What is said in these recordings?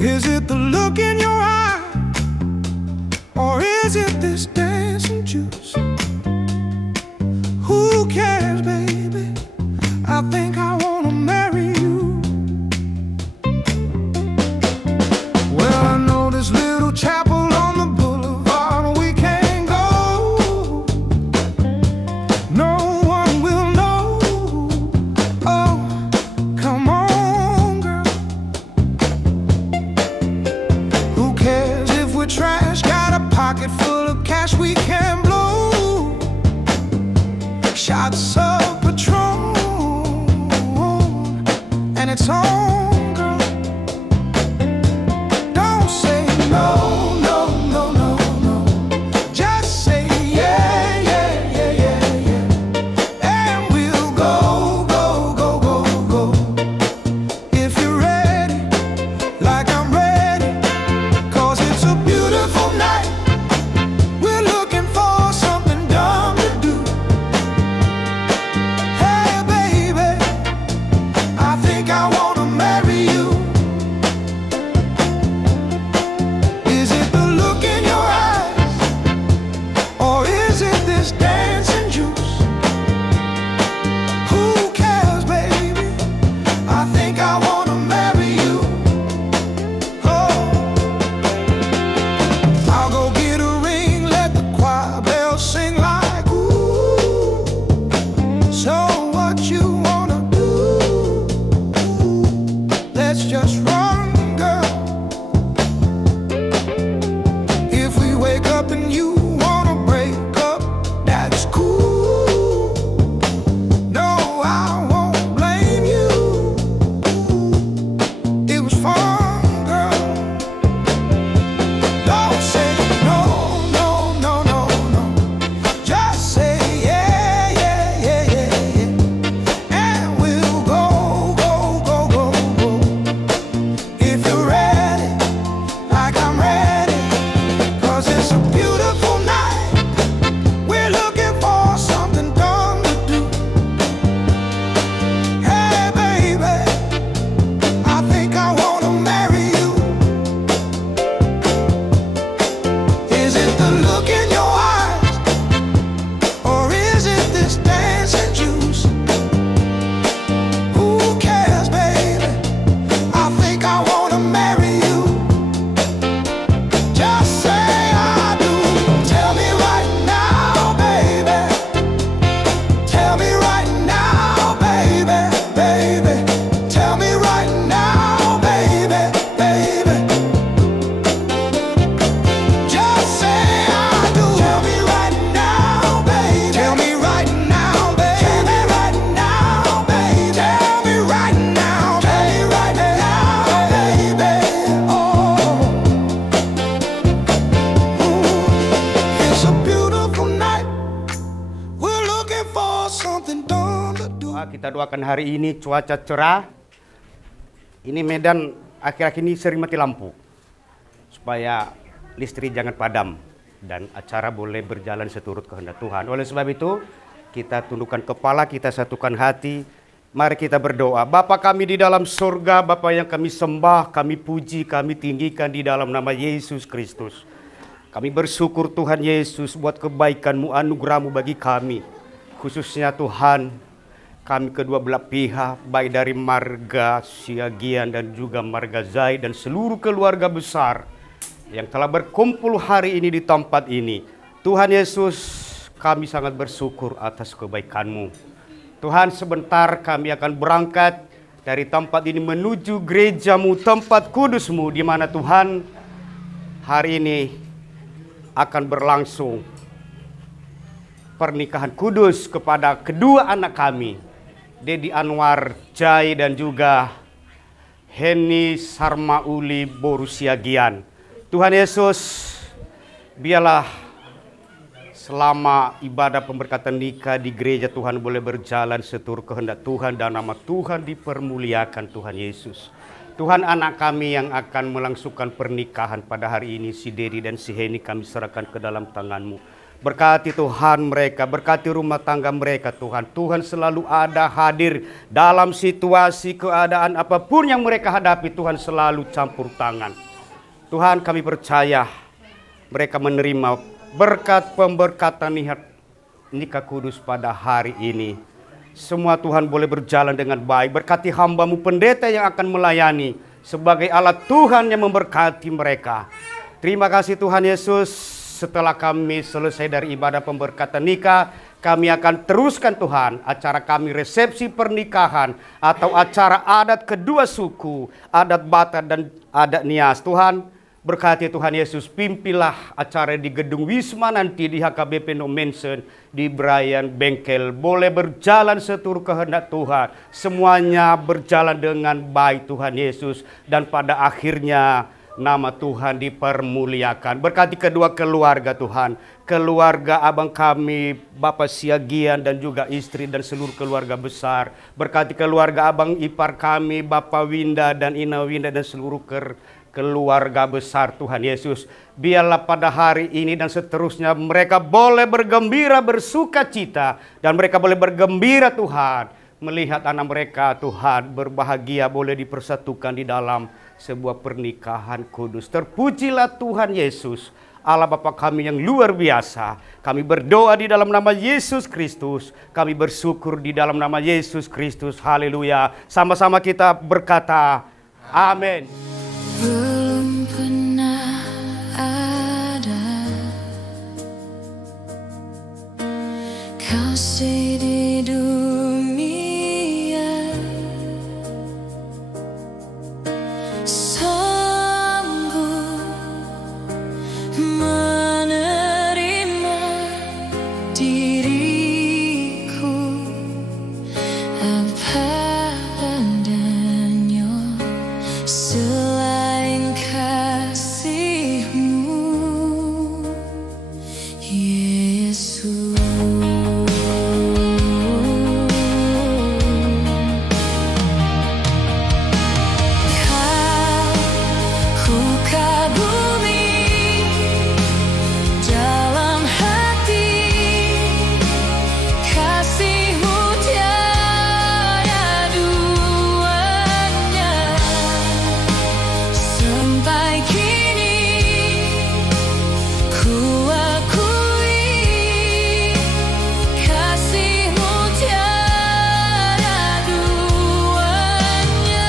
Is it the look in your eye, or is it this dancing juice? Who cares, baby? I think I wanna marry you. Well, I know this little chapel on the boulevard we can't go. No one will know. Oh, come on, girl. Who cares if we're trash? Got a pocket full of cash we can blow. Shots of Patron, and it's on, girl. Don't say no, no, no, no, no. Just say yeah, yeah, yeah, yeah, yeah. And we'll go, go, go, go, go. If you're ready, like I'm ready, 'cause it's a beautiful night. We're looking for something dumb to do. Hey baby, I think I wanna marry you. Is it the look in your eyes, or is it this dancing juice? Who cares, baby? I think I wanna marry you. Oh, I'll go get a ring, let the choir bells sing like ooh. So what you wanna do? Let's just run, girl. If we wake up and you wanna break up, that's cool. No, I won't blame you. It was fun, girl. Don't say no, no, no, no, no. Just say yeah, yeah, yeah, yeah, yeah. And we'll go, go, go, go, go. If you're ready, like I'm ready, 'cause it's a beautiful night. We're looking for something dumb to do. Hey baby, I think I wanna marry you. Is it the look in your eyes, or is it this dancing juice? Who cares, baby? I think I wanna marry you. Just say I do. Tell me right now, baby. Tell me right now, baby, baby. Tell me right now, baby, baby. Just say I do. Tell me right now, baby. Tell me right now, baby. Tell me right now, baby. Tell me right now, tell me right now, baby. Oh, it's a beautiful night. We're looking for something dumb to do. Kita doakan hari ini cuaca cerah. Ini Medan akhir-akhir ini sering mati lampu, supaya listrik jangan padam dan acara boleh berjalan seturut kehendak Tuhan. Oleh sebab itu, kita tundukkan kepala, kita satukan hati. Mari kita berdoa. Bapa kami di dalam surga, Bapa yang kami sembah, kami puji, kami tinggikan di dalam nama Yesus Kristus. Kami bersyukur Tuhan Yesus buat kebaikan-Mu, anugerah-Mu bagi kami. Khususnya Tuhan, kami kedua belah pihak, baik dari marga Siagian dan juga marga Zai dan seluruh keluarga besar yang telah berkumpul hari ini di tempat ini. Tuhan Yesus, kami sangat bersyukur atas kebaikan-Mu. Tuhan, sebentar kami akan berangkat dari tempat ini menuju gereja-Mu, tempat kudus-Mu, di mana Tuhan hari ini akan berlangsung pernikahan kudus kepada kedua anak kami, Dedi Anwar Jai dan juga Heni Sarmauli Borusiagian. Tuhan Yesus, biarlah selama ibadah pemberkatan nikah di gereja Tuhan boleh berjalan seturut kehendak Tuhan dan nama Tuhan dipermuliakan Tuhan Yesus. Tuhan, anak kami yang akan melangsungkan pernikahan pada hari ini, si Dedi dan si Heni, kami serahkan ke dalam tangan-Mu. Berkati Tuhan mereka, berkati rumah tangga mereka Tuhan. Tuhan selalu ada hadir dalam situasi keadaan apapun yang mereka hadapi. Tuhan selalu campur tangan. Tuhan, kami percaya mereka menerima berkat pemberkatan nikah kudus pada hari ini. Semua Tuhan boleh berjalan dengan baik. Berkati hamba-Mu pendeta yang akan melayani sebagai alat Tuhan yang memberkati mereka. Terima kasih Tuhan Yesus. Setelah kami selesai dari ibadah pemberkatan nikah, kami akan teruskan Tuhan acara kami resepsi pernikahan atau acara adat kedua suku, adat Batak dan adat Nias. Tuhan, berkati Tuhan Yesus, pimpinlah acara di gedung Wisma nanti di HKBP No Mansion di Brian Bengkel. Boleh berjalan seturut kehendak Tuhan. Semuanya berjalan dengan baik Tuhan Yesus. Dan pada akhirnya nama Tuhan dipermuliakan. Berkati kedua keluarga Tuhan. Keluarga abang kami, Bapak Siagian dan juga istri dan seluruh keluarga besar. Berkati keluarga abang ipar kami, Bapak Winda dan Ina Winda dan seluruh keluarga besar Tuhan Yesus. Biarlah pada hari ini dan seterusnya mereka boleh bergembira, bersuka cita. Dan mereka boleh bergembira Tuhan. Melihat anak mereka Tuhan berbahagia boleh dipersatukan di dalam sebuah pernikahan kudus. Terpujilah Tuhan Yesus, Allah Bapa kami yang luar biasa. Kami berdoa di dalam nama Yesus Kristus. Kami bersyukur di dalam nama Yesus Kristus. Haleluya. Sama-sama kita berkata, amin. Belum pernah ada kasih di dunia sanggup menerima diriku apa adanya. Selain kasih-Mu, Yesus. Kau buka bumi dalam hati, kasih-Mu tiada duanya. Sampai kini ku akui kasih-Mu tiada duanya.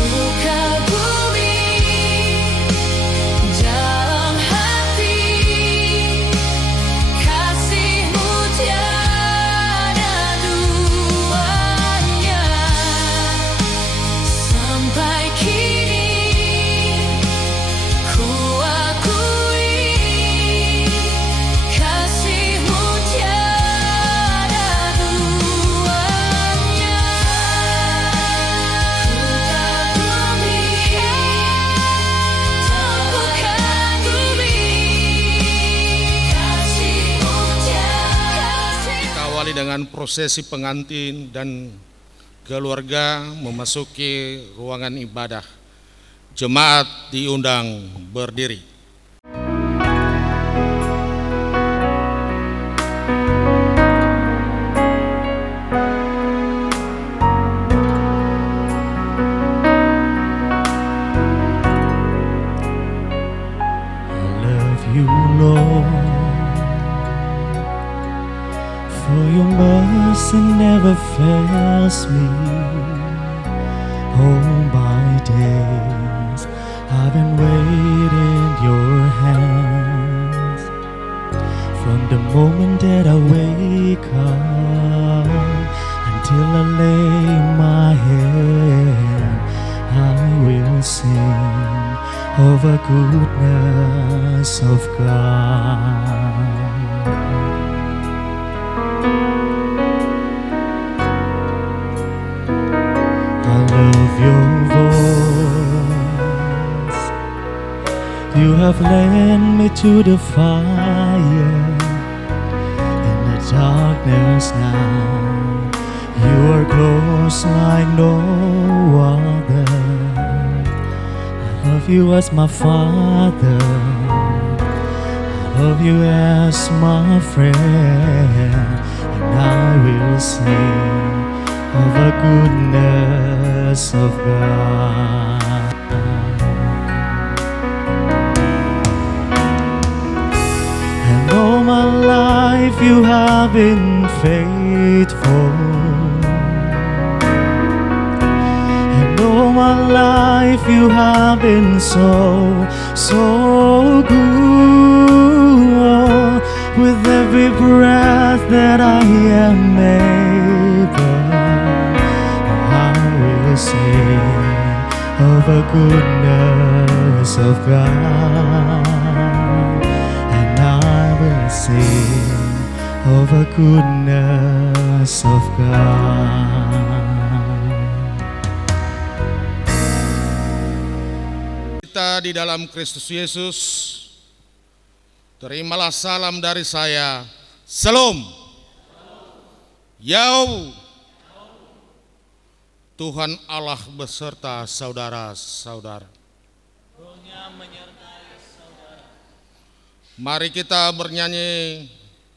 Buka bumi dalam hati, kasih-Mu tiada duanya. Sampai kini ku akui kasih-Mu tiada duanya. Kita awali dengan prosesi pengantin dan keluarga memasuki ruangan ibadah. Jemaat diundang berdiri. I love you, Lord, for your mercy never fails me. All my days I've been waiting your hands. From the moment that I wake up until I lay my head, of the goodness of God. I love your voice. You have led me to the fire in the darkness now. You are close like no other. I love you as my Father. I love you as my friend. And I will sing of the goodness of God. And all my life you have been faithful. And all my life you have been so, so good. With every breath that I am able, I will sing of the goodness of God. And I will sing of the goodness of God. Kita di dalam Kristus Yesus, terimalah salam dari saya. Salam. Yau. Tuhan Allah beserta saudara-saudara. Mari kita bernyanyi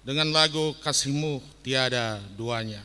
dengan lagu Kasih-Mu Tiada Duanya.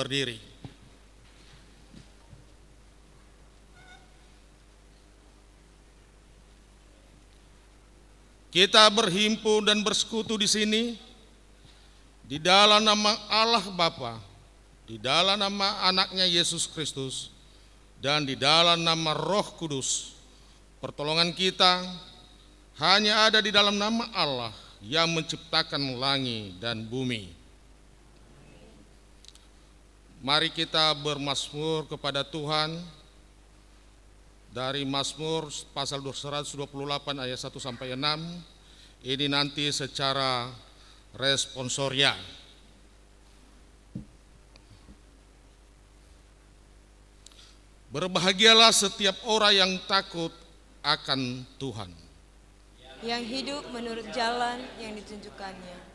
Berdiri. Kita berhimpun dan bersekutu di sini di dalam nama Allah Bapa, di dalam nama anaknya Yesus Kristus, dan di dalam nama Roh Kudus. Pertolongan kita hanya ada di dalam nama Allah yang menciptakan langit dan bumi. Mari kita bermazmur kepada Tuhan dari Mazmur pasal 128 ayat 1 sampai 6. Ini nanti secara responsoria. Berbahagialah setiap orang yang takut akan Tuhan, yang hidup menurut jalan yang ditunjukkannya.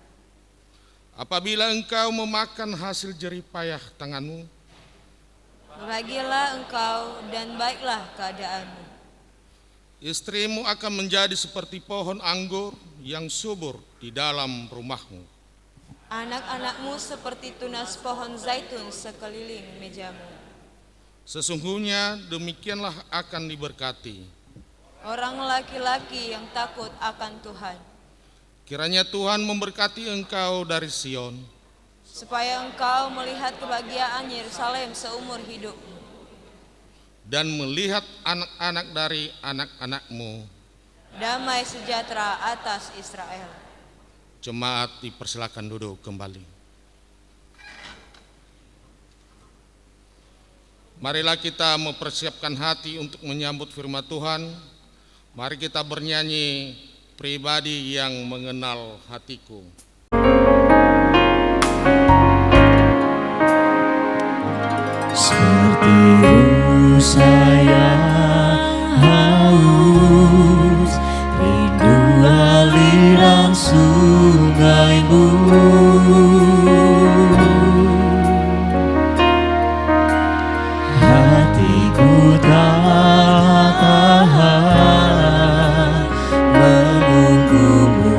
apabila engkau memakan hasil jerih payah tanganmu, Berbahagialah engkau dan baiklah keadaanmu. istrimu akan menjadi seperti pohon anggur yang subur di dalam rumahmu. Anak-anakmu seperti tunas pohon zaitun sekeliling mejamu. Sesungguhnya demikianlah akan diberkati Orang laki-laki yang takut akan Tuhan, kiranya Tuhan memberkati engkau dari Sion, supaya engkau melihat kebahagiaan Yerusalem seumur hidupmu, dan melihat anak-anak dari anak-anakmu. damai sejahtera atas Israel. Jemaat dipersilakan duduk kembali. Marilah kita mempersiapkan hati untuk menyambut firman Tuhan. Mari kita bernyanyi pribadi yang mengenal hatiku. Seperti saya haus, rindu aliran sungaimu. Hatiku tak tahan menunggumu.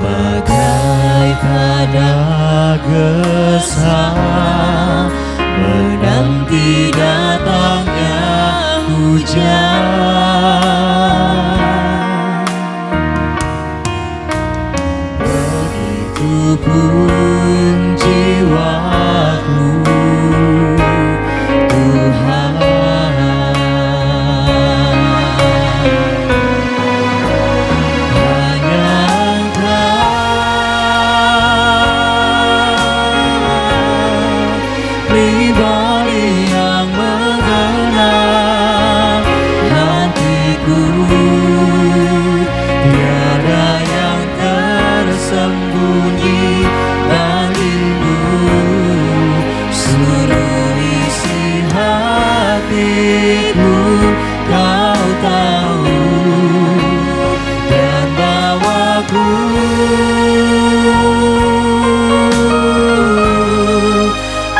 Bagai pada gersang menanti datangnya hujan, begitupun jiwaku, Tuhan. Pribadi yang mengenal hatiku, tiada yang tersembunyi bagimu. Seluruh isi hatiku kau tahu, dan bawaku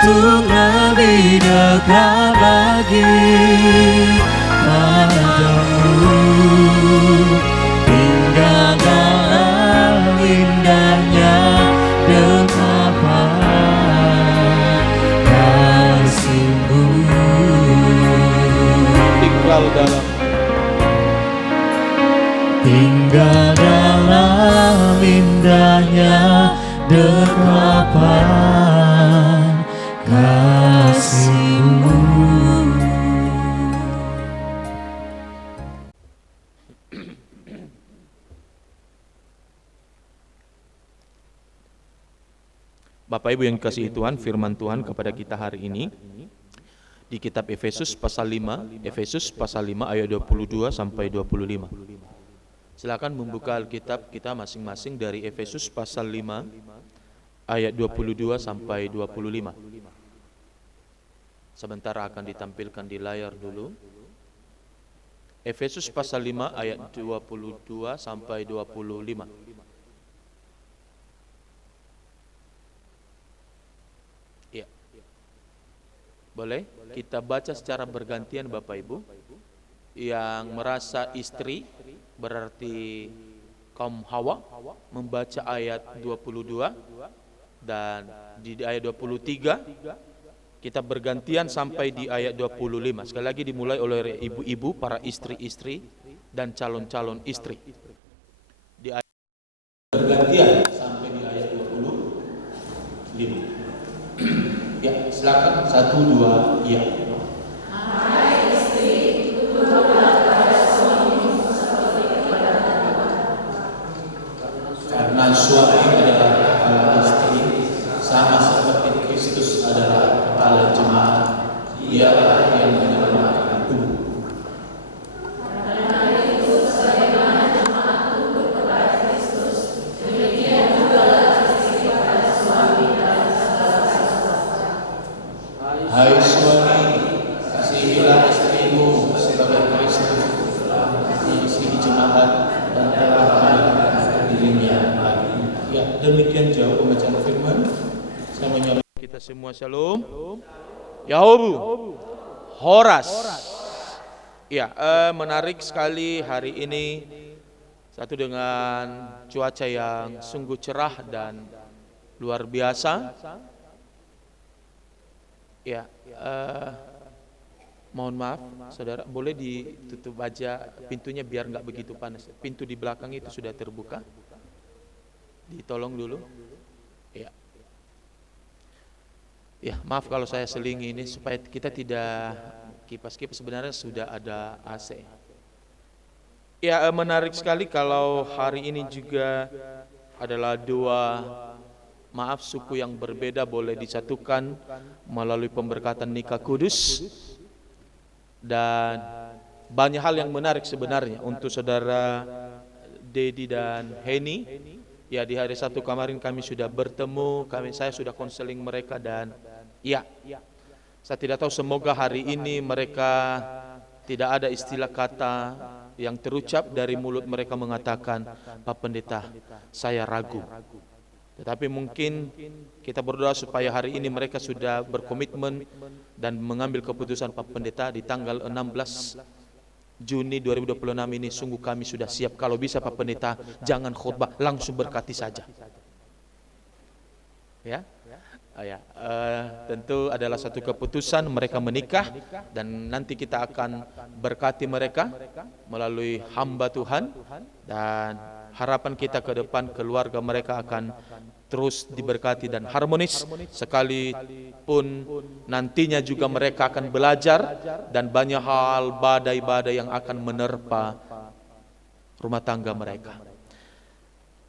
untuk lebih dekat lagi padamu, hingga dalam indahnya dekapan kasih-Mu. Tinggal dalam indahnya dekapan kasih-Mu. Bapak Ibu yang dikasihi Tuhan, firman Tuhan kepada kita hari ini di kitab Efesus pasal 5, Efesus pasal 5 ayat 22 sampai 25. Silakan membuka Alkitab kita masing-masing dari Efesus pasal 5 ayat 22 sampai 25. Sebentar akan ditampilkan di layar dulu. Efesus pasal 5 ayat 22 sampai 25. Iya. Boleh? Kita baca secara bergantian Bapak Ibu. Yang merasa istri berarti kaum Hawa membaca ayat 22, dan di ayat 23 kita bergantian sampai di ayat 25. Sekali lagi dimulai oleh ibu-ibu, para istri-istri dan calon-calon istri. Di ayat bergantian sampai di ayat 25. Ya, silakan 1 2 ya. Karena suami adalah kepala istri, sama seperti Kristus adalah kepala jemaat, ialah yang menyelamatkan tubuh. Hai suami, kasihilah istrimu sebagai Kristus telah mengasihi jemaat dan telah menyerahkan dirinya bagi. Ya, demikian jauh pembacaan firman. Saya menyapa kita semua, shalom. Yahobu, Horas. Ya, menarik sekali hari ini. Satu dengan cuaca yang sungguh cerah dan luar biasa. Ya, mohon maaf, saudara, boleh ditutup aja pintunya biar nggak begitu panas. Pintu di belakang itu sudah terbuka. Ditolong dulu. Ya. Ya, maaf kalau saya selingi ini supaya kita tidak kipas-kipas, sebenarnya sudah ada AC. Ya, menarik sekali kalau hari ini juga adalah dua suku yang berbeda boleh disatukan melalui pemberkatan nikah kudus. Dan banyak hal yang menarik sebenarnya untuk saudara Dedi dan Heni. Ya, di hari Sabtu kemarin kami sudah bertemu, saya sudah konseling mereka dan ya, saya tidak tahu, semoga hari ini mereka tidak ada istilah kata yang terucap dari mulut mereka mengatakan, Pak Pendeta, saya ragu. Tetapi mungkin kita berdoa supaya hari ini mereka sudah berkomitmen dan mengambil keputusan, Pak Pendeta, di tanggal 16 Juni 2026 ini sungguh kami sudah siap. Kalau bisa Pak Pendeta, jangan khotbah, langsung berkati saja. Ya. Tentu adalah satu keputusan mereka menikah dan nanti kita akan berkati mereka melalui hamba Tuhan, dan harapan kita ke depan keluarga mereka akan terus diberkati dan harmonis, sekalipun nantinya juga mereka akan belajar dan banyak hal badai-badai yang akan menerpa rumah tangga mereka.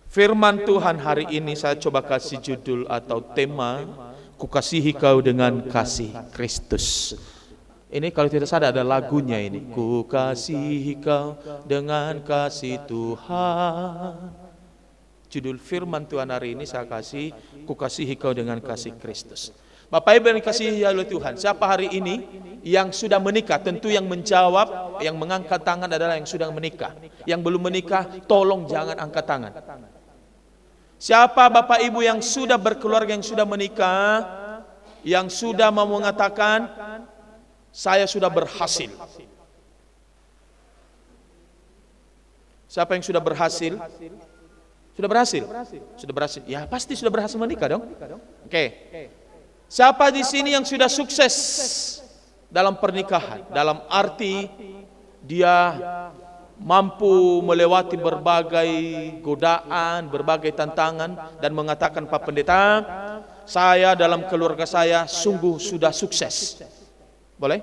Firman Tuhan hari ini saya coba kasih judul atau tema, Kukasihi kau dengan kasih Kristus. Ini kalau tidak salah ada lagunya ini, Kukasihi kau dengan kasih Tuhan. Judul firman Tuhan hari ini saya kasih, Kukasihi kau dengan kasih Kristus. Bapak Ibu yang dikasihi oleh Tuhan, siapa hari ini yang sudah menikah? Tentu yang menjawab, yang mengangkat tangan adalah yang sudah menikah. Yang belum menikah, tolong jangan angkat tangan. Siapa Bapak Ibu yang sudah berkeluarga, yang sudah menikah, yang sudah mau mengatakan, saya sudah berhasil? Siapa yang sudah berhasil? Sudah berhasil? Sudah berhasil. Ya pasti sudah berhasil menikah dong. Oke. Siapa di sini yang sudah sukses dalam pernikahan? Dalam arti dia mampu melewati berbagai godaan, berbagai tantangan dan mengatakan, Pak Pendeta, saya dalam keluarga saya sungguh sudah sukses. Boleh?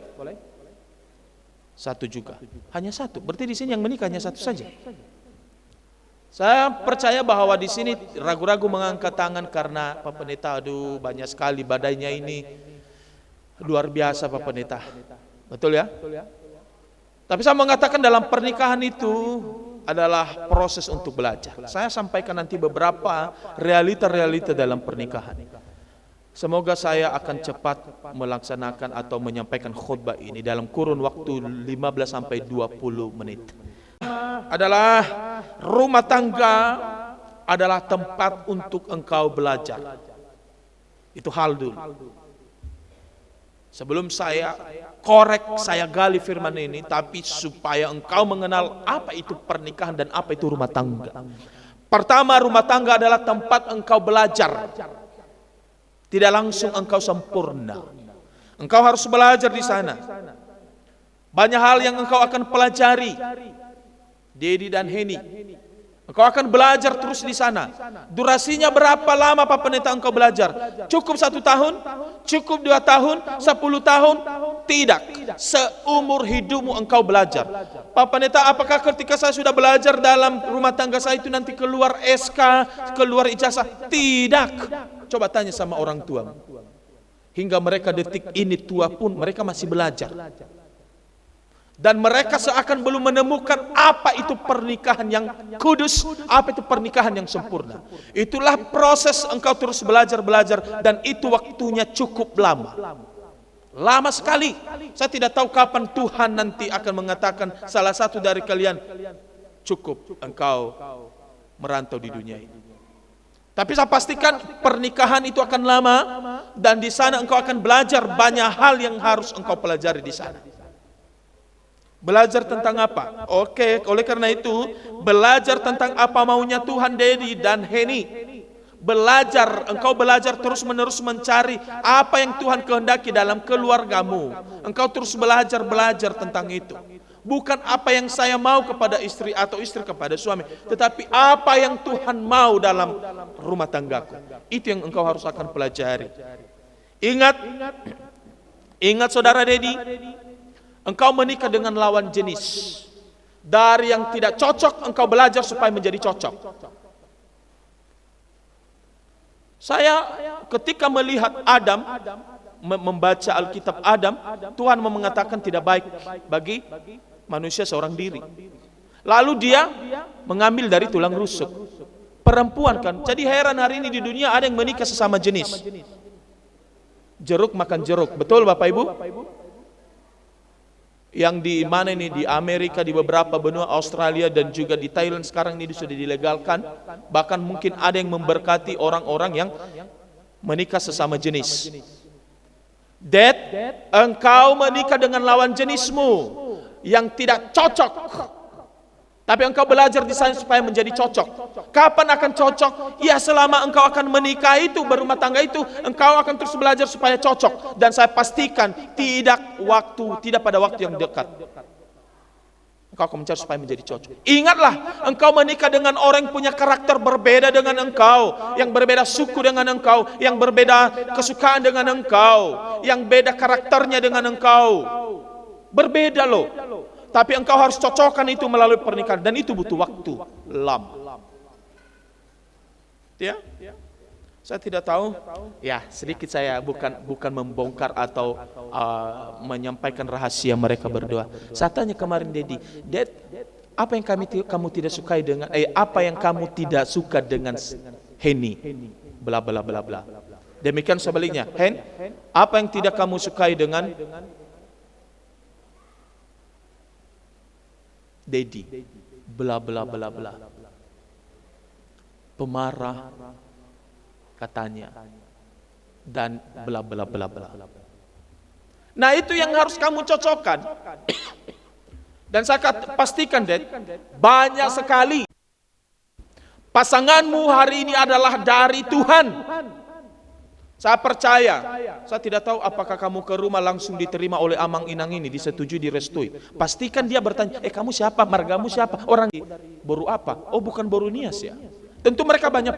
Satu juga. Hanya satu. Berarti di sini yang menikah hanya satu saja. Saya percaya bahwa di sini ragu-ragu mengangkat tangan karena Pak Pendeta, aduh banyak sekali badainya ini. Luar biasa Pak Pendeta. Betul ya? Tapi saya mengatakan dalam pernikahan itu adalah proses untuk belajar. Saya sampaikan nanti beberapa realita-realita dalam pernikahan. Semoga saya akan cepat melaksanakan atau menyampaikan khutbah ini dalam kurun waktu 15-20 menit. Adalah rumah tangga adalah tempat untuk engkau belajar. Itu hal dulu. Sebelum saya korek, saya gali firman ini, tapi supaya engkau mengenal apa itu pernikahan dan apa itu rumah tangga. Pertama, rumah tangga adalah tempat engkau belajar. Tidak langsung engkau sempurna. Engkau harus belajar di sana. Banyak hal yang engkau akan pelajari. Dedi dan Heni, engkau akan belajar terus di sana. Durasinya berapa lama Pak Pendeta engkau belajar? Cukup 1 tahun? Cukup 2 tahun? 10 tahun? Tidak. Seumur hidupmu engkau belajar. Pak Pendeta, apakah ketika saya sudah belajar dalam rumah tangga saya itu nanti keluar SK, keluar ijazah? Tidak. Coba tanya sama orang tua. Hingga mereka detik ini tua pun mereka masih belajar. Dan mereka seakan belum menemukan apa itu pernikahan yang kudus, apa itu pernikahan yang sempurna. Itulah proses engkau terus belajar dan itu waktunya cukup lama. Lama sekali. Saya tidak tahu kapan Tuhan nanti akan mengatakan salah satu dari kalian, cukup engkau merantau di dunia ini. Tapi saya pastikan pernikahan itu akan lama, dan di sana engkau akan belajar banyak hal yang harus engkau pelajari di sana. Belajar tentang apa? Oke, oleh karena itu belajar tentang apa maunya Tuhan Dedi dan Heni. Engkau belajar terus-menerus mencari apa yang Tuhan kehendaki dalam keluargamu. Engkau terus belajar tentang itu. Bukan apa yang saya mau kepada istri atau istri kepada suami, tetapi apa yang Tuhan mau dalam rumah tanggaku. Itu yang engkau harus akan pelajari. Ingat saudara Dedi, engkau menikah dengan lawan jenis. Dari yang tidak cocok, engkau belajar supaya menjadi cocok. Saya ketika melihat Adam, membaca Alkitab Adam, Tuhan mengatakan tidak baik bagi manusia seorang diri. Lalu dia mengambil dari tulang rusuk. Perempuan kan, jadi heran hari ini di dunia ada yang menikah sesama jenis. Jeruk makan jeruk, betul Bapak Ibu? Yang di mana ini, di Amerika, di beberapa benua, Australia dan juga di Thailand sekarang ini sudah dilegalkan. Bahkan mungkin ada yang memberkati orang-orang yang menikah sesama jenis. Dad, engkau menikah dengan lawan jenismu yang tidak cocok, tapi engkau belajar di sana supaya menjadi cocok. Kapan akan cocok? Ya selama engkau akan menikah itu, berumah tangga itu, engkau akan terus belajar supaya cocok. Dan saya pastikan tidak pada waktu yang dekat engkau akan mencari supaya menjadi cocok. Ingatlah, engkau menikah dengan orang yang punya karakter berbeda dengan engkau, yang berbeda suku dengan engkau, yang berbeda kesukaan dengan engkau, yang beda karakternya dengan engkau. Berbeda loh. Tapi engkau harus cocokkan itu melalui pernikahan, dan itu butuh waktu lama. Ya? Saya tidak tahu. Ya, sedikit saya bukan membongkar atau menyampaikan rahasia mereka berdua. Saya tanya kemarin Dedi, Dad, apa yang kamu tidak sukai dengan apa yang kamu tidak suka dengan Heni? Bla bla bla bla. Demikian sebaliknya, Hen, apa yang tidak kamu sukai dengan Dedi? Bla bla bla bla. Pemarah katanya, dan bla bla bla bla. Nah, itu yang harus kamu cocokkan. Dan saya pastikan, Dad, banyak sekali pasanganmu hari ini adalah dari Tuhan. Saya percaya. Saya tidak tahu apakah kamu ke rumah langsung diterima oleh amang inang ini, disetujui, direstui. Pastikan dia bertanya, kamu siapa? Margamu siapa? Orang Boru apa? Oh, bukan Boru Nias ya. Tentu mereka banyak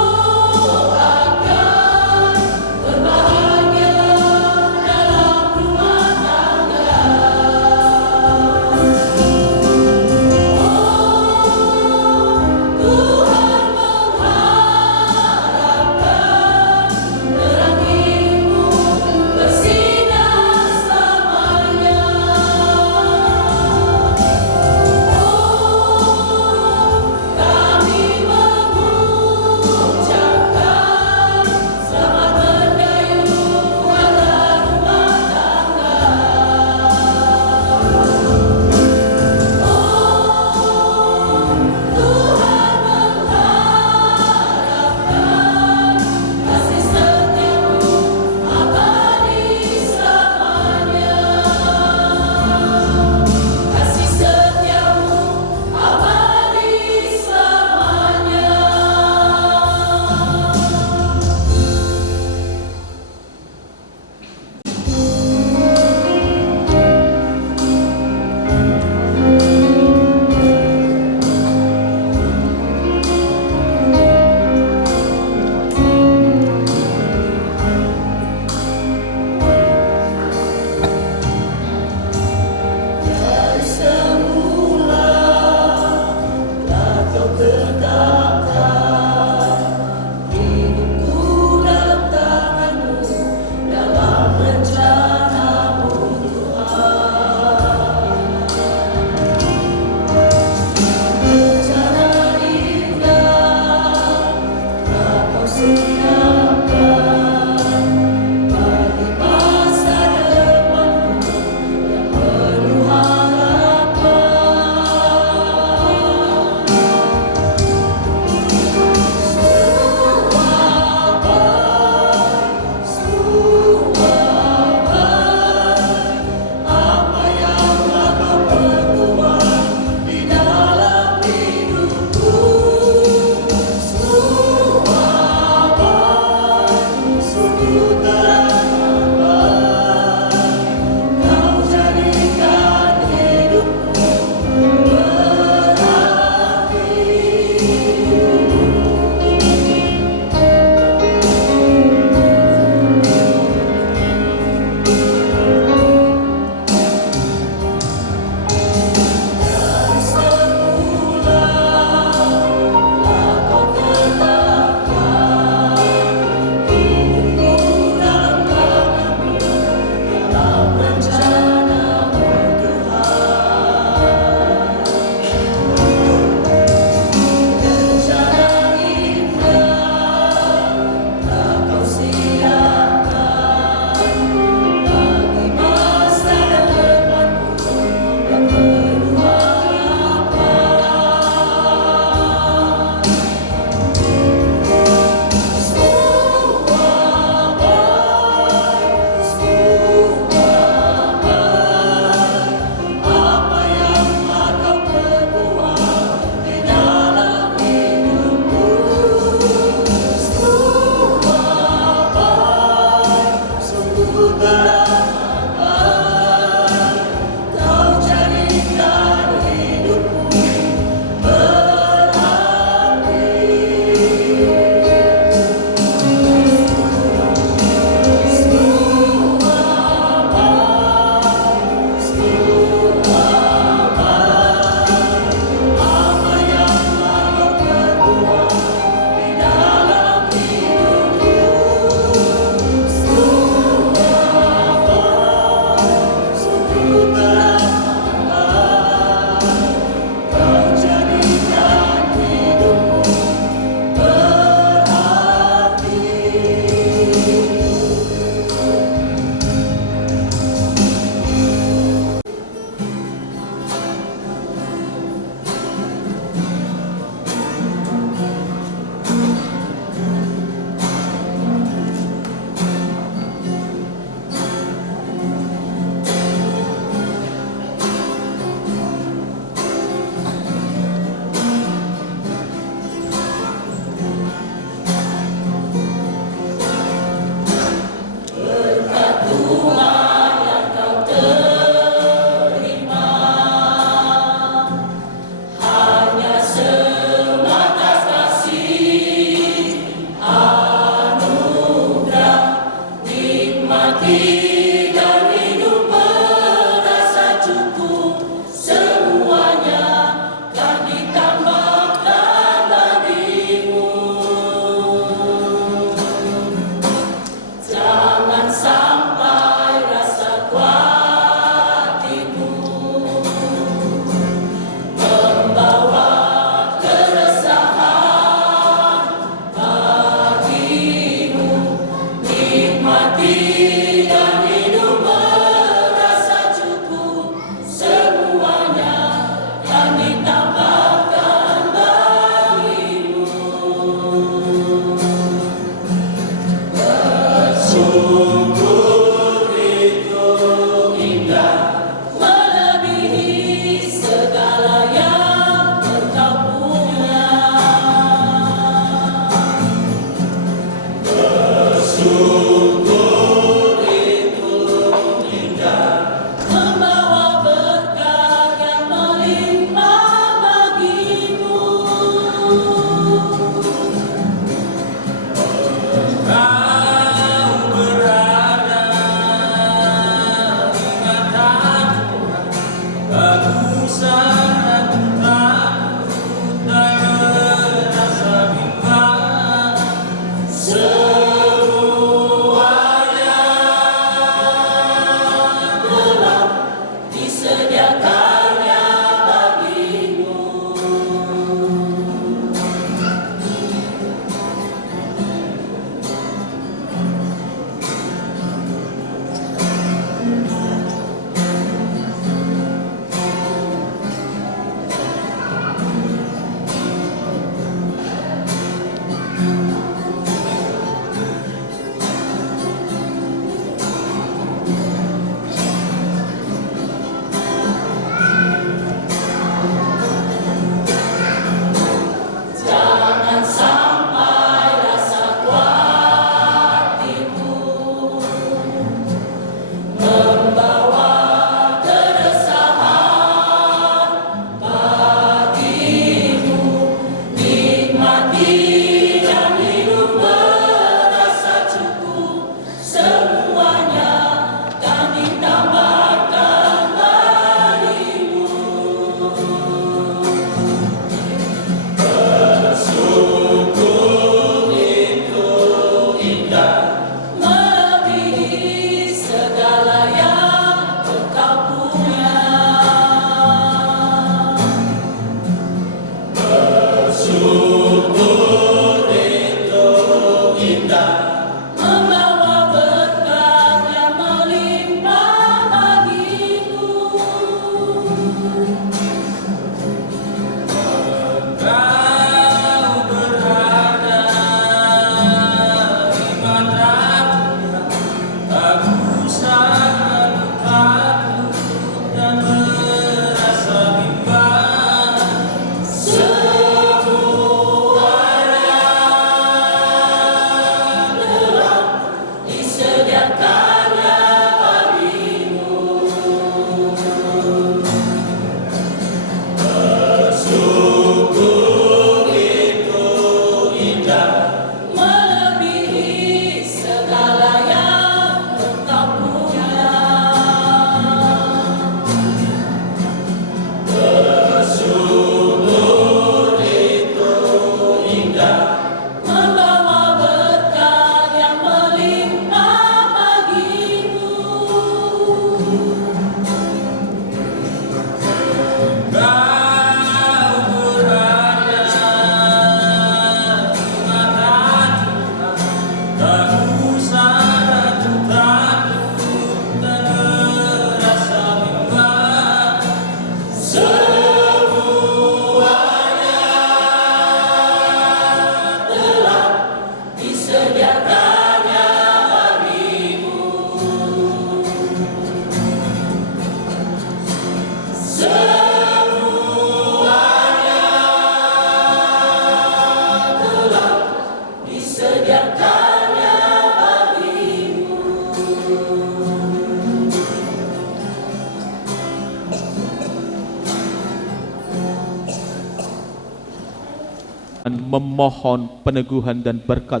dan memohon peneguhan dan berkat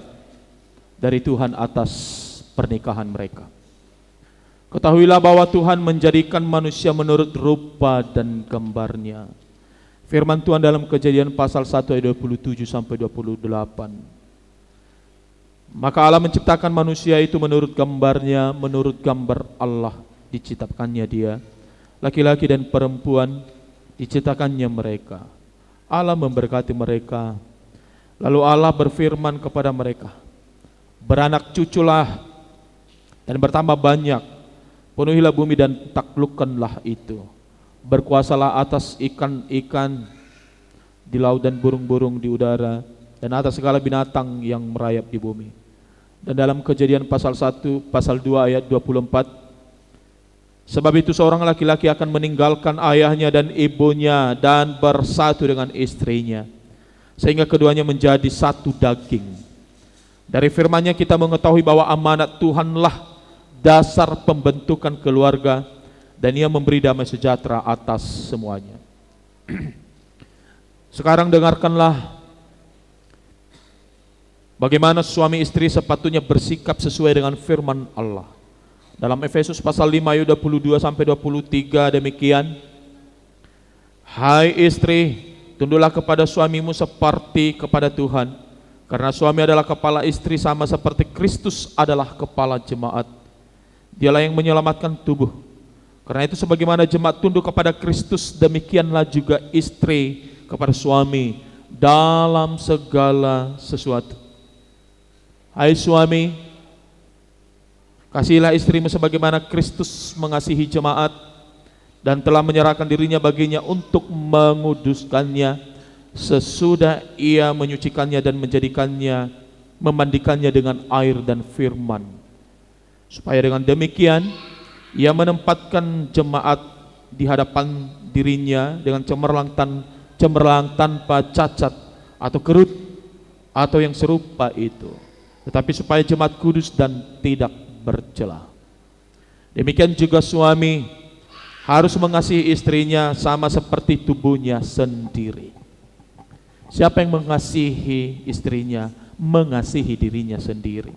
dari Tuhan atas pernikahan mereka. Ketahuilah bahwa Tuhan menjadikan manusia menurut rupa dan gambarnya. Firman Tuhan dalam Kejadian pasal 1 ayat 27 sampai 28. Maka Allah menciptakan manusia itu menurut gambarnya, menurut gambar Allah diciptakannya dia. Laki-laki dan perempuan diciptakannya mereka. Allah memberkati mereka. Lalu Allah berfirman kepada mereka, beranak cuculah dan bertambah banyak. Penuhilah bumi dan taklukkanlah itu. Berkuasalah atas ikan-ikan di laut dan burung-burung di udara dan atas segala binatang yang merayap di bumi. Dan dalam Kejadian pasal 1, pasal 2 ayat 24, sebab itu seorang laki-laki akan meninggalkan ayahnya dan ibunya dan bersatu dengan istrinya, sehingga keduanya menjadi satu daging. Dari firman-Nya kita mengetahui bahwa amanat Tuhanlah dasar pembentukan keluarga, dan Ia memberi damai sejahtera atas semuanya. Sekarang dengarkanlah bagaimana suami istri sepatutnya bersikap sesuai dengan firman Allah. Dalam Efesus pasal 5 ayat 22 sampai 23 demikian, hai istri, tunduklah kepada suamimu seperti kepada Tuhan, karena suami adalah kepala istri sama seperti Kristus adalah kepala jemaat. Dialah yang menyelamatkan tubuh. Karena itu sebagaimana jemaat tunduk kepada Kristus, demikianlah juga istri kepada suami dalam segala sesuatu. Hai suami, kasihilah istrimu sebagaimana Kristus mengasihi jemaat dan telah menyerahkan dirinya baginya untuk menguduskannya, sesudah Ia menyucikannya dan memandikannya dengan air dan firman, supaya dengan demikian Ia menempatkan jemaat di hadapan dirinya dengan cemerlang tanpa cacat atau kerut atau yang serupa itu, tetapi supaya jemaat kudus dan tidak bercela. Demikian juga suami harus mengasihi istrinya sama seperti tubuhnya sendiri. Siapa yang mengasihi istrinya, mengasihi dirinya sendiri.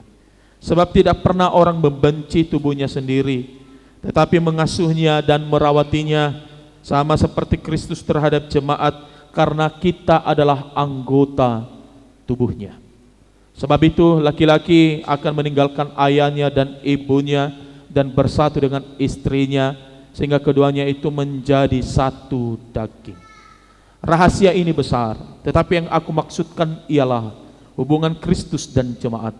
Sebab tidak pernah orang membenci tubuhnya sendiri, tetapi mengasuhnya dan merawatinya sama seperti Kristus terhadap jemaat, karena kita adalah anggota tubuhnya. Sebab itu laki-laki akan meninggalkan ayahnya dan ibunya dan bersatu dengan istrinya, sehingga keduanya itu menjadi satu daging. Rahasia ini besar, tetapi yang aku maksudkan ialah hubungan Kristus dan jemaat.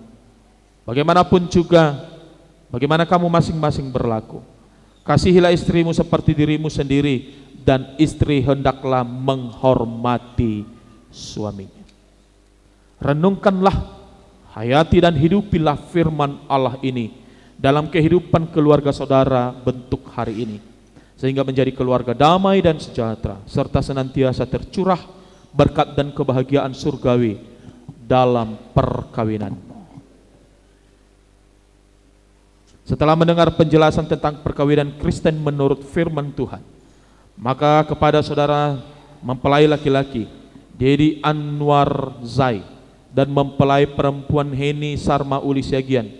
Bagaimanapun juga, bagaimana kamu masing-masing berlaku, kasihilah istrimu seperti dirimu sendiri, dan istri hendaklah menghormati suaminya. Renungkanlah, hayati dan hidupilah firman Allah ini dalam kehidupan keluarga saudara bentuk hari ini, sehingga menjadi keluarga damai dan sejahtera, serta senantiasa tercurah berkat dan kebahagiaan surgawi dalam perkawinan. Setelah mendengar penjelasan tentang perkawinan Kristen menurut firman Tuhan, maka kepada saudara mempelai laki-laki Dedi Anwar Zai dan mempelai perempuan Heni Sarma Uli Siagian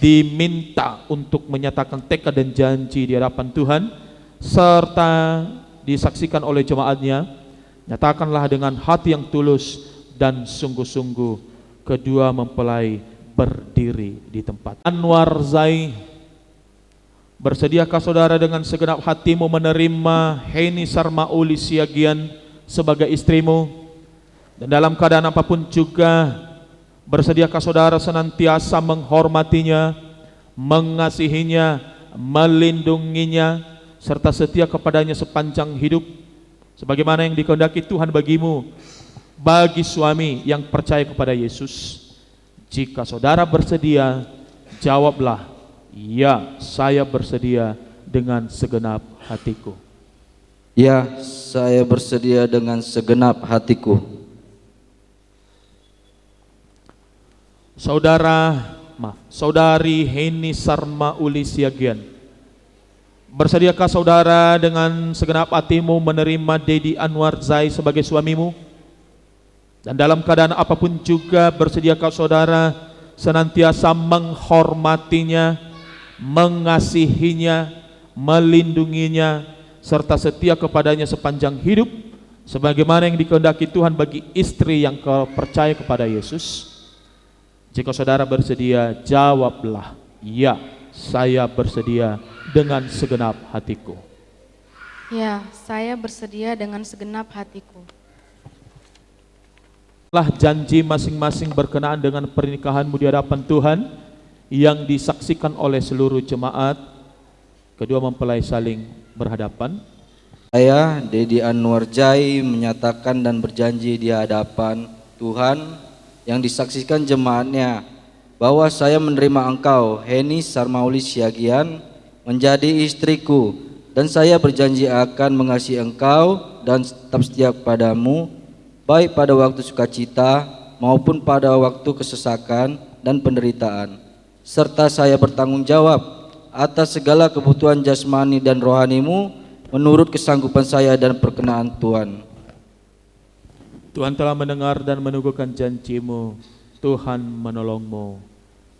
diminta untuk menyatakan tekad dan janji di hadapan Tuhan serta disaksikan oleh jemaatnya. Nyatakanlah dengan hati yang tulus dan sungguh-sungguh. Kedua mempelai berdiri di tempat. Anwar Zai, bersediakah saudara dengan segenap hatimu menerima Heni Sarma Uli Siagian sebagai istrimu? Dan dalam keadaan apapun juga, bersediakah saudara senantiasa menghormatinya, mengasihinya, melindunginya, serta setia kepadanya sepanjang hidup, sebagaimana yang dikehendaki Tuhan bagimu, bagi suami yang percaya kepada Yesus? Jika saudara bersedia, jawablah, ya, saya bersedia dengan segenap hatiku. Ya, saya bersedia dengan segenap hatiku. Saudari Heni Sarma Uli Siagian, bersediakah saudara dengan segenap hatimu menerima Dedi Anwar Zai sebagai suamimu? Dan dalam keadaan apapun juga bersediakah saudara senantiasa menghormatinya, mengasihinya, melindunginya, serta setia kepadanya sepanjang hidup, sebagaimana yang dikehendaki Tuhan bagi istri yang percaya kepada Yesus? Jika saudara bersedia, jawablah, ya, saya bersedia dengan segenap hatiku. Ya, saya bersedia dengan segenap hatiku. Lah janji masing-masing berkenaan dengan pernikahanmu di hadapan Tuhan yang disaksikan oleh seluruh jemaat. Kedua mempelai saling berhadapan. Saya, Dedi Anwar Jai, menyatakan dan berjanji di hadapan Tuhan yang disaksikan jemaatnya bahwa saya menerima engkau, Heni Sarmauli Siagian, menjadi istriku, dan saya berjanji akan mengasihi engkau dan tetap setia padamu, baik pada waktu sukacita maupun pada waktu kesesakan dan penderitaan, serta saya bertanggung jawab atas segala kebutuhan jasmani dan rohanimu menurut kesanggupan saya dan perkenaan Tuhan. Tuhan telah mendengar dan meneguhkan janjimu. Tuhan menolongmu.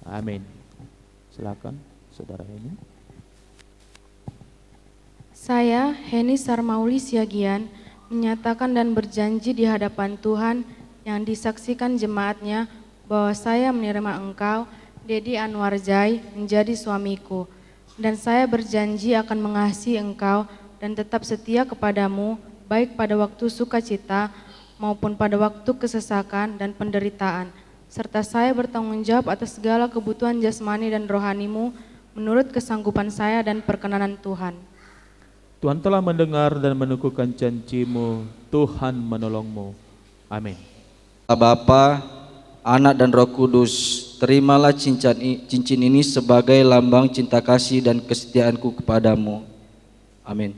Amin. Silakan saudara Heni. Saya, Heni Sarmauli Siagian, menyatakan dan berjanji di hadapan Tuhan yang disaksikan jemaatnya bahwa saya menerima engkau, Dedi Anwar Jai, menjadi suamiku, dan saya berjanji akan mengasihi engkau dan tetap setia kepadamu baik pada waktu sukacita maupun pada waktu kesesakan dan penderitaan, serta saya bertanggung jawab atas segala kebutuhan jasmani dan rohanimu menurut kesanggupan saya dan perkenanan Tuhan. Tuhan telah mendengar dan meneguhkan janjimu. Tuhan menolongmu. Amin. Bapa, Anak dan Roh Kudus, terimalah cincin ini sebagai lambang cinta kasih dan kesetiaanku kepadamu. Amin.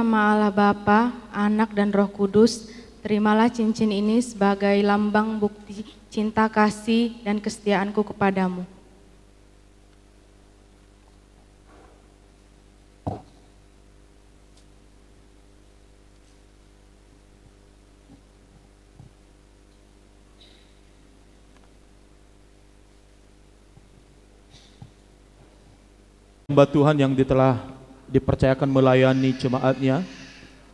Nama Allah Bapa, Anak dan Roh Kudus, terimalah cincin ini sebagai lambang bukti cinta kasih dan kesetiaanku kepadamu. Hamba Tuhan yang telah dipercayakan melayani jemaatnya,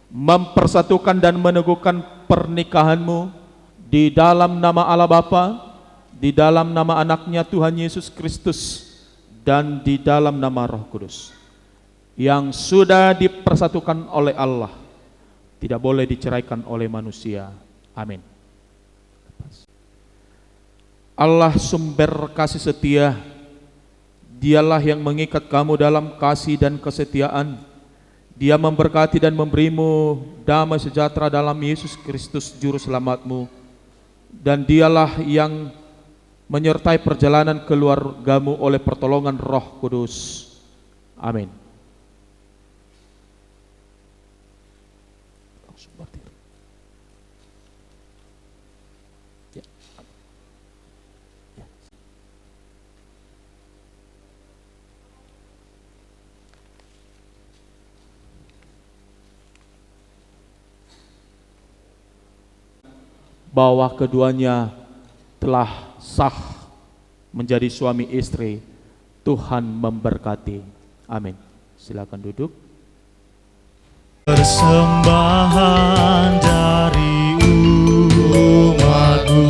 mempersatukan dan meneguhkan pernikahanmu di dalam nama Allah Bapa, di dalam nama anaknya Tuhan Yesus Kristus, dan di dalam nama Roh Kudus, yang sudah dipersatukan oleh Allah, tidak boleh diceraikan oleh manusia. Amin. Allah sumber kasih setia, Dialah yang mengikat kamu dalam kasih dan kesetiaan. Dia memberkati dan memberimu damai sejahtera dalam Yesus Kristus Juru Selamatmu. Dan dialah yang menyertai perjalanan keluargamu oleh pertolongan Roh Kudus. Amin. Bahwa keduanya telah sah menjadi suami istri. Tuhan memberkati. Amin. Silakan duduk. Persembahan dari umatmu,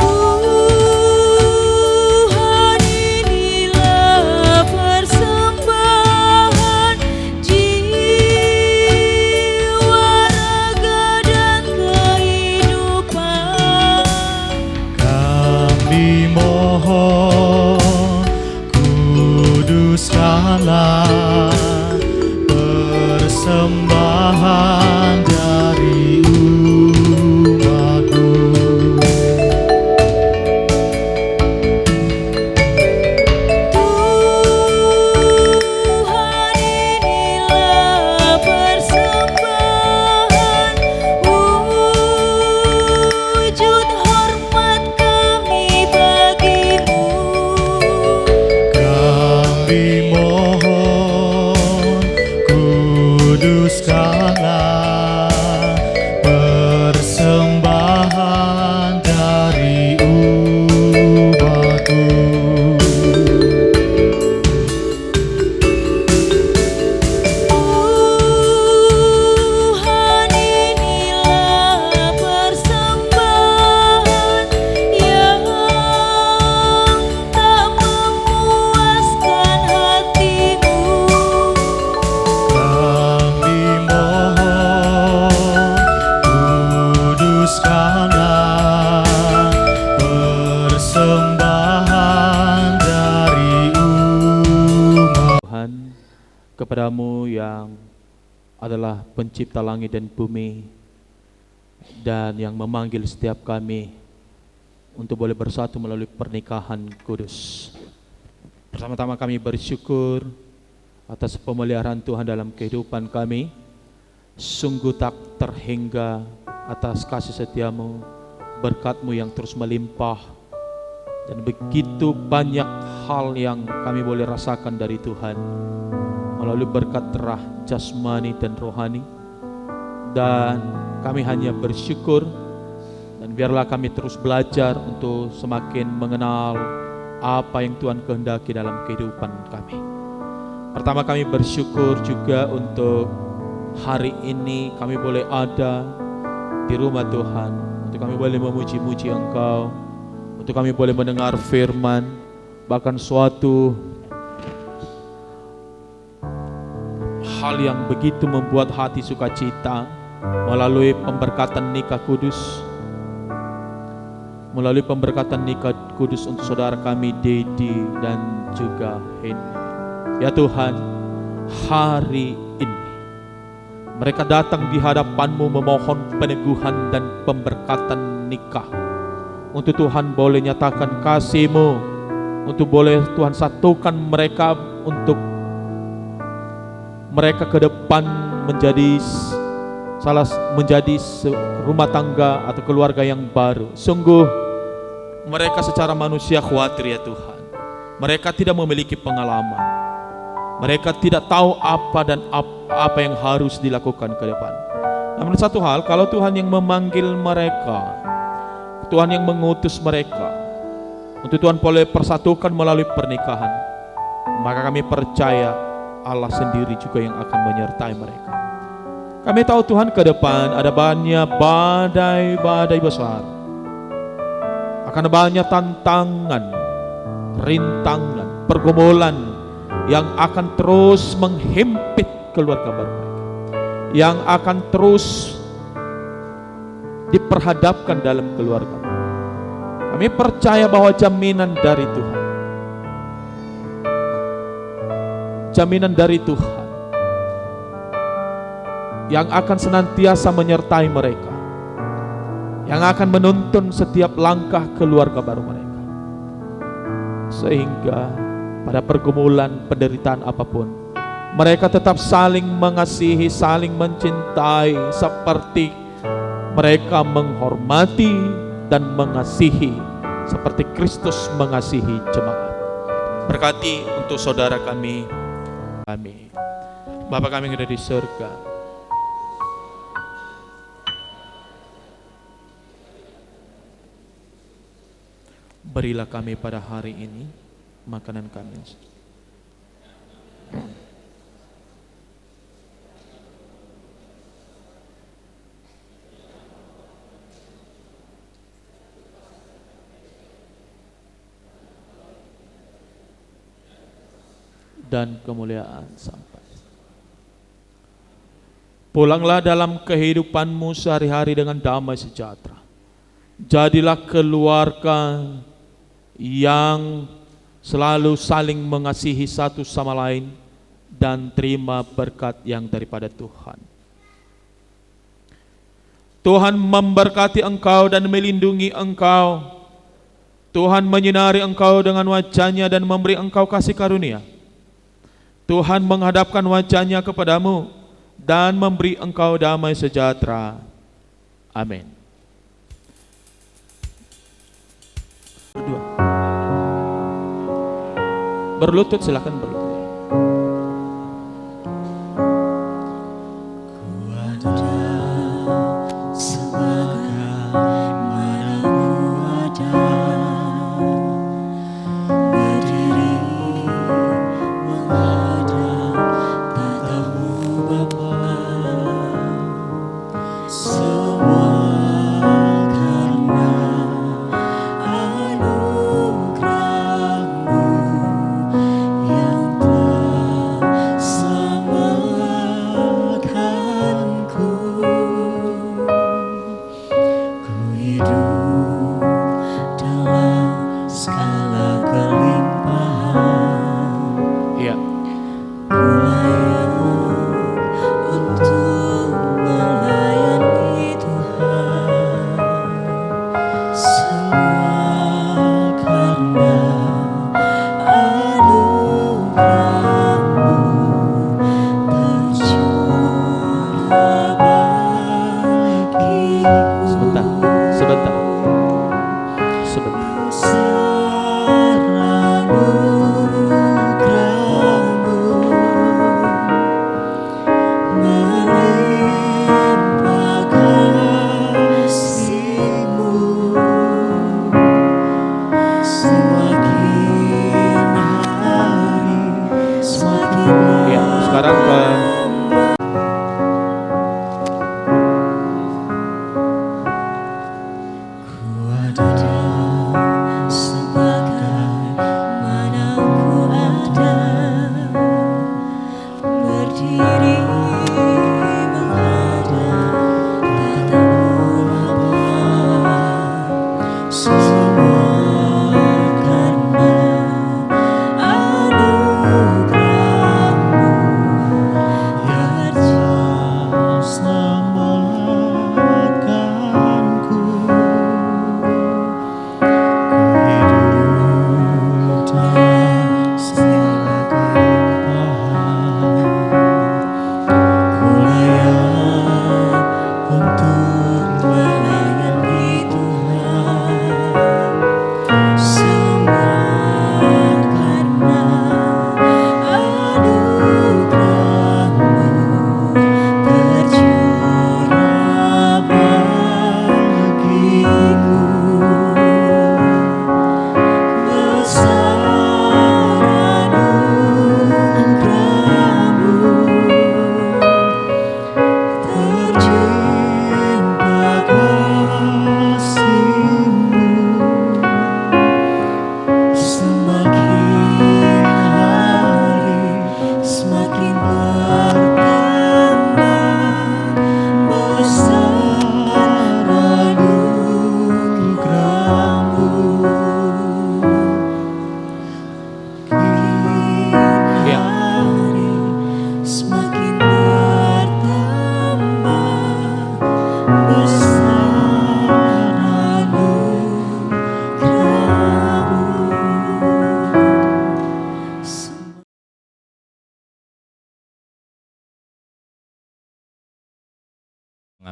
Tuhan, inilah persembahan jiwa, raga, dan kehidupan. kami mohon kuduskanlah kepadamu yang adalah pencipta langit dan bumi dan yang memanggil setiap kami untuk boleh bersatu melalui pernikahan kudus. Pertama-tama kami bersyukur atas pemeliharaan Tuhan dalam kehidupan kami. Sungguh tak terhingga atas kasih setiamu, berkat-Mu yang terus melimpah, dan begitu banyak hal yang kami boleh rasakan dari Tuhan melalui berkat terah jasmani dan rohani. Dan kami hanya bersyukur, dan biarlah kami terus belajar untuk semakin mengenal apa yang Tuhan kehendaki dalam kehidupan kami. Pertama, kami bersyukur juga untuk hari ini kami boleh ada di rumah Tuhan, untuk kami boleh memuji-muji Engkau, untuk kami boleh mendengar firman, bahkan suatu hal yang begitu membuat hati sukacita melalui pemberkatan nikah kudus, melalui pemberkatan nikah kudus untuk saudara kami Dedi dan juga Henry. Ya Tuhan, hari ini mereka datang di hadapan-Mu memohon peneguhan dan pemberkatan nikah, untuk Tuhan boleh nyatakan kasih-Mu, untuk boleh Tuhan satukan mereka, untuk mereka ke depan menjadi rumah tangga atau keluarga yang baru. Sungguh mereka secara manusia khawatir ya Tuhan. Mereka tidak memiliki pengalaman. Mereka tidak tahu apa dan apa yang harus dilakukan ke depan. Namun satu hal, kalau Tuhan yang memanggil mereka, Tuhan yang mengutus mereka untuk Tuhan boleh persatukan melalui pernikahan, maka kami percaya Allah sendiri juga yang akan menyertai mereka. Kami tahu Tuhan ke depan ada banyak badai-badai besar, akan banyak tantangan, rintangan, pergumulan yang akan terus menghimpit keluarga baru mereka, yang akan terus diperhadapkan dalam keluarga. Kami percaya bahwa jaminan dari Tuhan, jaminan dari Tuhan yang akan senantiasa menyertai mereka, yang akan menuntun setiap langkah keluarga baru mereka, sehingga pada pergumulan penderitaan apapun, mereka tetap saling mengasihi, saling mencintai, seperti mereka menghormati dan mengasihi seperti Kristus mengasihi jemaat. Berkati untuk saudara kami. Amin. Bapa kami yang ada di surga, berilah kami pada hari ini makanan kami. Dan kemuliaan sampai. Pulanglah dalam kehidupanmu sehari-hari dengan damai sejahtera. Jadilah keluarga yang selalu saling mengasihi satu sama lain dan terima berkat yang daripada Tuhan. Tuhan memberkati engkau dan melindungi engkau. Tuhan menyinari engkau dengan wajah-Nya dan memberi engkau kasih karunia. Tuhan menghadapkan wajah-Nya kepadamu dan memberi engkau damai sejahtera. Amin. Berdua. Berlutut, silakan berlutut. Yang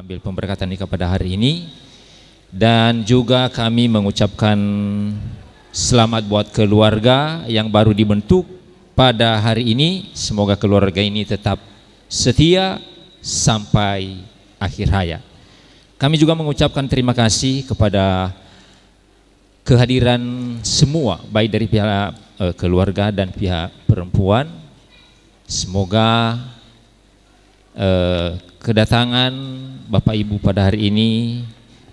mengambil pemberkatan ini kepada hari ini, dan juga kami mengucapkan selamat buat keluarga yang baru dibentuk pada hari ini. Semoga keluarga ini tetap setia sampai akhir hayat. Kami juga mengucapkan terima kasih kepada kehadiran semua, baik dari pihak keluarga dan pihak perempuan. Semoga kedatangan Bapak Ibu pada hari ini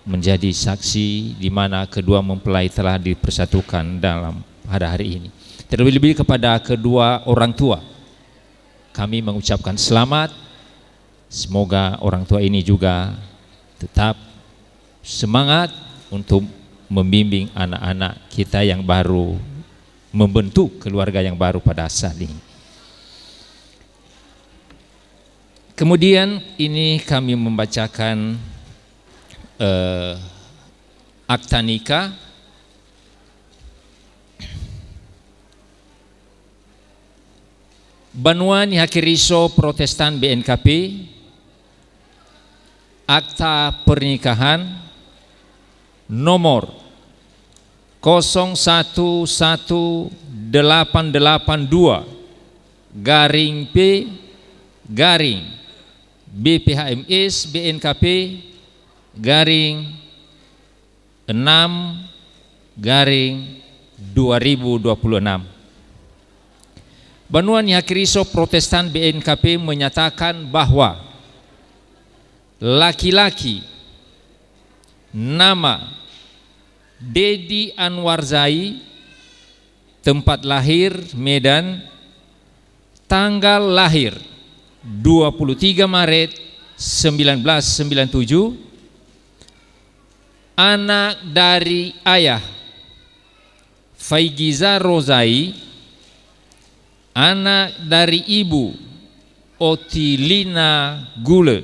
menjadi saksi di mana kedua mempelai telah dipersatukan dalam pada hari ini. Terlebih-lebih kepada kedua orang tua, kami mengucapkan selamat. Semoga orang tua ini juga tetap semangat untuk membimbing anak-anak kita yang baru membentuk keluarga yang baru pada saat ini. Kemudian ini kami membacakan akta nikah Banua Nihakiriso Protestan BNKP, akta pernikahan nomor 01882/P BPHMS BNKP /6/2026. Banua Nihakiriso Protestan BNKP menyatakan bahwa laki-laki nama Dedi Anwarzai, tempat lahir Medan, tanggal lahir 23 Maret 1997, anak dari ayah Faigiza Rozai, anak dari ibu Otilina Gule,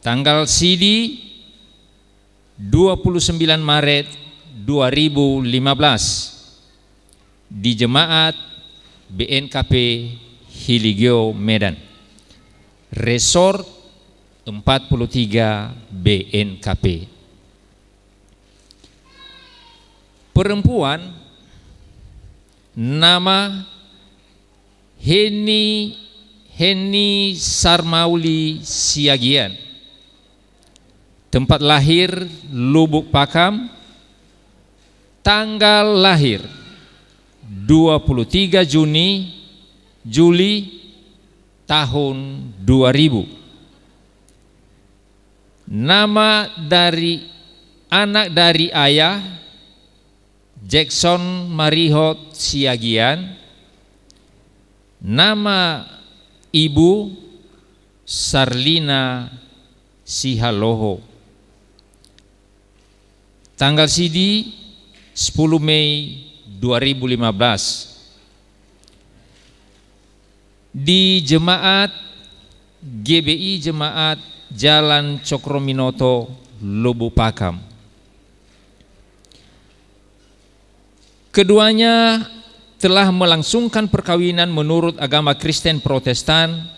tanggal sidi 29 Maret 2015 di Jemaat BNKP Hiligio Medan, Resort 43 BNKP. Perempuan nama Heni Sarmauli Siagian, tempat lahir Lubuk Pakam, tanggal lahir 23 Juli tahun 2000. Nama dari anak dari ayah Jackson Marihot Siagian, nama ibu Sarlina Sihaloho, tanggal sidi 10 Mei 2015 di Jemaat GBI Jemaat Jalan Cokrominoto, Lubuk Pakam. Keduanya telah melangsungkan perkawinan menurut agama Kristen Protestan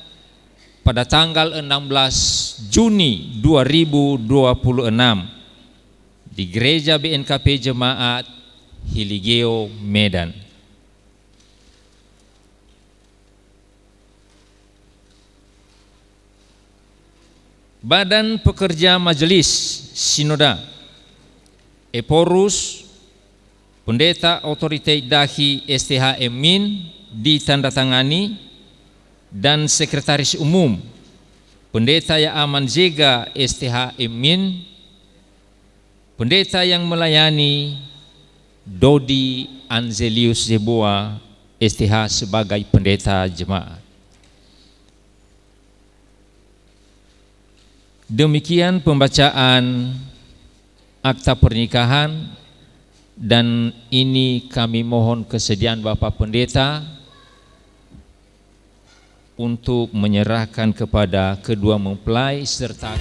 pada tanggal 16 Juni 2026 di Gereja BNKP Jemaat Hiligeo, Medan. Badan Pekerja Majelis Sinoda Eporus Pendeta Otoritas Dahi STH Emin ditandatangani dan Sekretaris Umum Pendeta Yaaman Zega STH Emin, Pendeta yang melayani Dodi Anzelius Zeboa STH sebagai Pendeta Jemaat. Demikian pembacaan akta pernikahan, dan ini kami mohon kesediaan Bapak Pendeta untuk menyerahkan kepada kedua mempelai serta